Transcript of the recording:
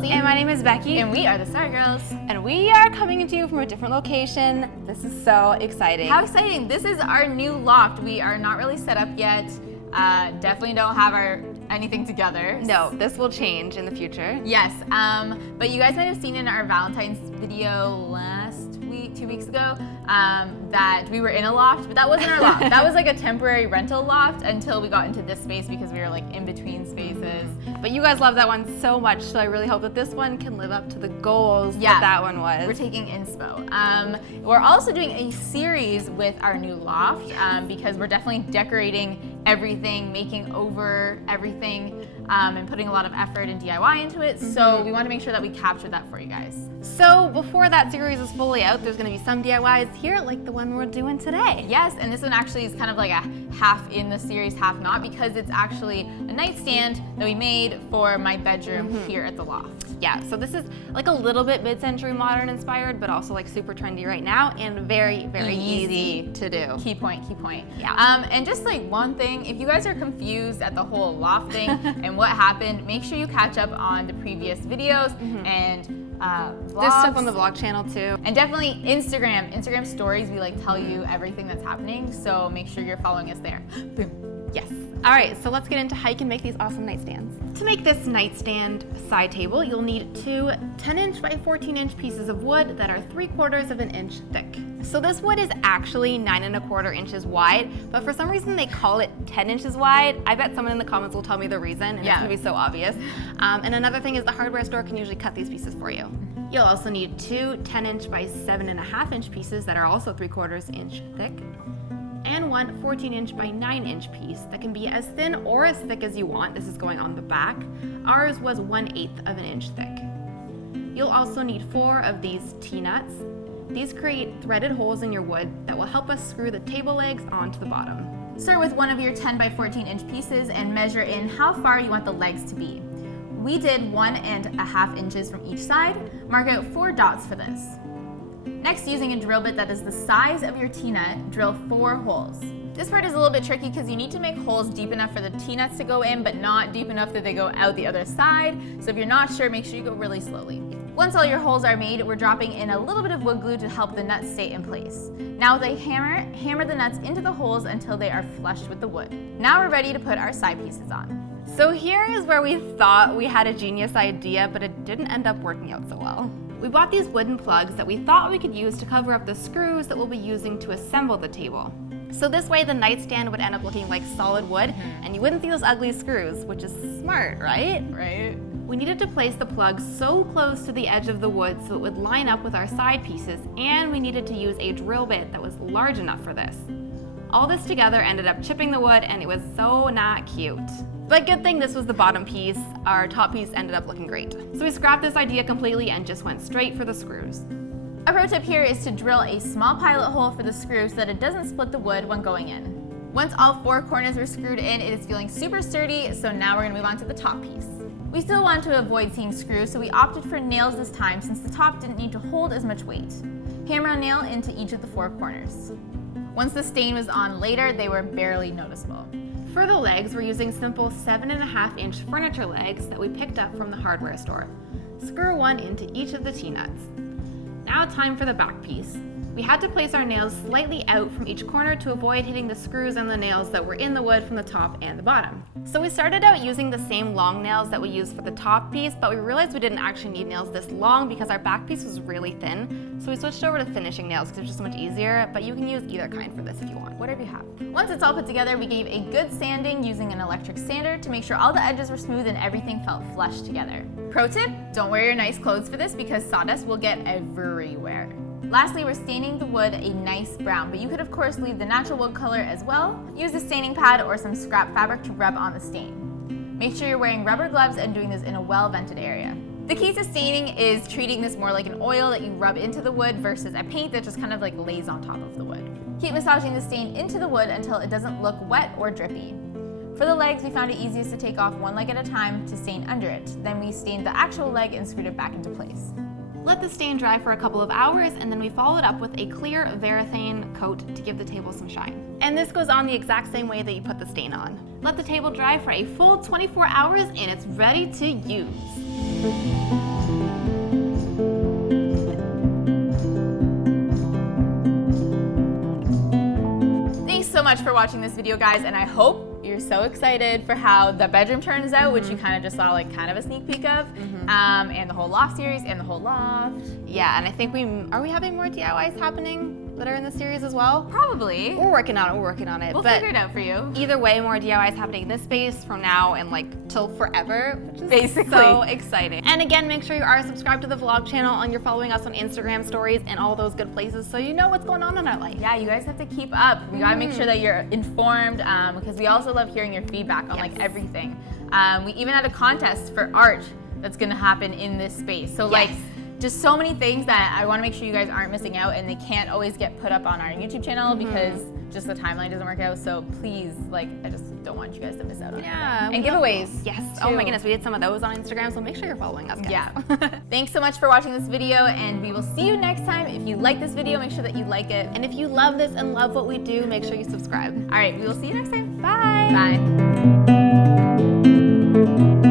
Kelsey. And my name is Becky. And we are the Sorry Girls. And we are coming to you from a different location. This is so exciting. How exciting. This is our new loft. We are not really set up yet. Definitely don't have anything together. No, this will change in the future. Yes, but you guys might have seen in our Valentine's video last week, 2 weeks ago, that we were in a loft, but that wasn't our loft. That was like a temporary rental loft until we got into this space because we were like in between spaces. But you guys love that one so much, so I really hope that this one can live up to the goals that one was. We're taking inspo. We're also doing a series with our new loft because we're definitely decorating everything, making over everything, and putting a lot of effort and DIY into it. So we want to make sure that we capture that for you guys. So before that series is fully out, there's going to be some DIYs here, like the one we're doing today. Yes, and this one actually is kind of like a half in the series, half not, because it's actually a nightstand that we made for my bedroom here at the loft. Yeah, so this is like a little bit mid-century modern inspired, but also like super trendy right now and very, very easy to do. Key point. Yeah. And just like one thing, if you guys are confused at the whole loft thing and what happened, make sure you catch up on the previous videos and vlogs. There's stuff on the vlog channel too. And definitely Instagram stories, we like tell you everything that's happening, so make sure you're following us there. Boom. Yes. All right, so let's get into how you can make these awesome nightstands. To make this nightstand side table, you'll need two 10-inch by 14-inch pieces of wood that are 3/4 of an inch thick. So this wood is actually 9 1/4 inches wide, but for some reason they call it 10 inches wide. I bet someone in the comments will tell me the reason, and it's gonna be so obvious. And another thing is the hardware store can usually cut these pieces for you. You'll also need two 10-inch by 7.5-inch pieces that are also 3/4 inch thick, and one 14-inch by 9-inch piece that can be as thin or as thick as you want. This is going on the back. Ours was 1/8 of an inch thick. You'll also need 4 of these T-nuts. These create threaded holes in your wood that will help us screw the table legs onto the bottom. Start with one of your 10 by 14-inch pieces and measure in how far you want the legs to be. We did 1.5 inches from each side. Mark out 4 dots for this. Next, using a drill bit that is the size of your T-nut, drill 4 holes. This part is a little bit tricky because you need to make holes deep enough for the T-nuts to go in, but not deep enough that they go out the other side. So if you're not sure, make sure you go really slowly. Once all your holes are made, we're dropping in a little bit of wood glue to help the nuts stay in place. Now with a hammer the nuts into the holes until they are flush with the wood. Now we're ready to put our side pieces on. So here is where we thought we had a genius idea, but it didn't end up working out so well. We bought these wooden plugs that we thought we could use to cover up the screws that we'll be using to assemble the table. So this way the nightstand would end up looking like solid wood and you wouldn't see those ugly screws, which is smart, right? Right. We needed to place the plug so close to the edge of the wood so it would line up with our side pieces, and we needed to use a drill bit that was large enough for this. All this together ended up chipping the wood and it was so not cute. But good thing this was the bottom piece. Our top piece ended up looking great. So we scrapped this idea completely and just went straight for the screws. A pro tip here is to drill a small pilot hole for the screw so that it doesn't split the wood when going in. Once all 4 corners were screwed in, it is feeling super sturdy, so now we're gonna move on to the top piece. We still wanted to avoid seeing screws, so we opted for nails this time since the top didn't need to hold as much weight. Hammer a nail into each of the 4 corners. Once the stain was on later, they were barely noticeable. For the legs, we're using simple 7.5-inch furniture legs that we picked up from the hardware store. Screw one into each of the T-nuts. Now time for the back piece. We had to place our nails slightly out from each corner to avoid hitting the screws and the nails that were in the wood from the top and the bottom. So we started out using the same long nails that we used for the top piece, but we realized we didn't actually need nails this long because our back piece was really thin. So we switched over to finishing nails because it was just so much easier, but you can use either kind for this if you want. Whatever you have. Once it's all put together, we gave a good sanding using an electric sander to make sure all the edges were smooth and everything felt flush together. Pro tip, don't wear your nice clothes for this because sawdust will get everywhere. Lastly, we're staining the wood a nice brown, but you could of course leave the natural wood color as well. Use a staining pad or some scrap fabric to rub on the stain. Make sure you're wearing rubber gloves and doing this in a well-vented area. The key to staining is treating this more like an oil that you rub into the wood versus a paint that just kind of like lays on top of the wood. Keep massaging the stain into the wood until it doesn't look wet or drippy. For the legs, we found it easiest to take off one leg at a time to stain under it. Then we stained the actual leg and screwed it back into place. Let the stain dry for a couple of hours, and then we followed up with a clear Varathane coat to give the table some shine. And this goes on the exact same way that you put the stain on. Let the table dry for a full 24 hours and it's ready to use. Thanks so much for watching this video, guys, and I hope you're so excited for how the bedroom turns out, which you kind of just saw like kind of a sneak peek of, and the whole loft series and the whole loft. Yeah, and I think are we having more DIYs happening that are in the series as well? Probably. We're working on it. We'll but figure it out for you. Either way, more DIYs happening in this space from now and like till forever, which is Basically. so exciting. And again, make sure you are subscribed to the vlog channel and you're following us on Instagram stories and all those good places so you know what's going on in our life. Yeah, you guys have to keep up. We gotta make sure that you're informed because we also love hearing your feedback on like everything. We even had a contest for art that's gonna happen in this space. So like, just so many things that I wanna make sure you guys aren't missing out, and they can't always get put up on our YouTube channel because just the timeline doesn't work out. So please, like, I just don't want you guys to miss out on anything. And giveaways. Yes. Oh my goodness, we did some of those on Instagram, so make sure you're following us, guys. Yeah. Thanks so much for watching this video, and we will see you next time. If you like this video, make sure that you like it. And if you love this and love what we do, make sure you subscribe. All right, we will see you next time. Bye. Bye.